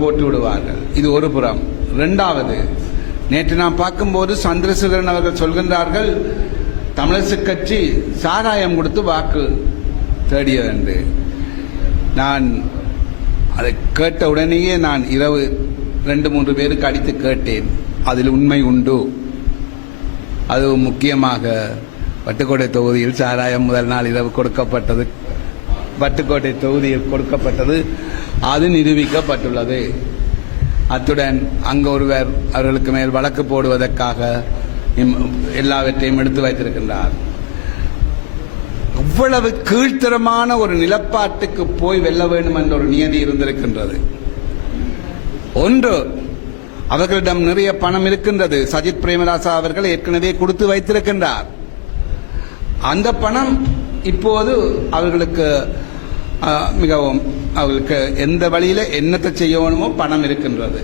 அவர்கள் போட்டு விடுவார்கள். இது ஒரு புறம். இரண்டாவது, நேற்று நாம் பார்க்கும்போது சந்திரசேகரன் அவர்கள் சொல்கின்றார்கள் தமிழரசு கட்சி சாராயம் கொடுத்து வாக்கு தேடியது என்று. நான் அதை கேட்ட உடனேயே நான் இரவு 2-3 பேருக்கு அடித்து கேட்டேன். அதில் உண்மை உண்டு. அது முக்கியமாக பட்டுக்கோட்டை தொகுதியில் சாராயம் முதல் நாள் இரவு கொடுக்கப்பட்டது, பட்டுக்கோட்டை தொகுதியில் கொடுக்கப்பட்டது, அது நிரூபிக்கப்பட்டுள்ளது. அத்துடன் அங்கு ஒருவர் அவர்களுக்கு மேல் வழக்கு போடுவதற்காக எல்லாவற்றையும் எடுத்து வைத்திருக்கின்றார். இவ்வளவு கீழ்த்தரமான ஒரு நிலப்பாட்டுக்கு போய் வெல்ல வேண்டும் என்ற ஒரு நியதி இருந்திருக்கின்றது. ஒன்று, அவர்களிடம் நிறைய பணம் இருக்கின்றது. சஜித் பிரேமதாசா அவர்கள் ஏற்கனவே கொடுத்து வைத்திருக்கின்றார். அந்த பணம் இப்போது அவர்களுக்கு மிகவும் அவர்களுக்கு எந்த வழியில என்னத்தை செய்யணுமோ பணம் இருக்கின்றது.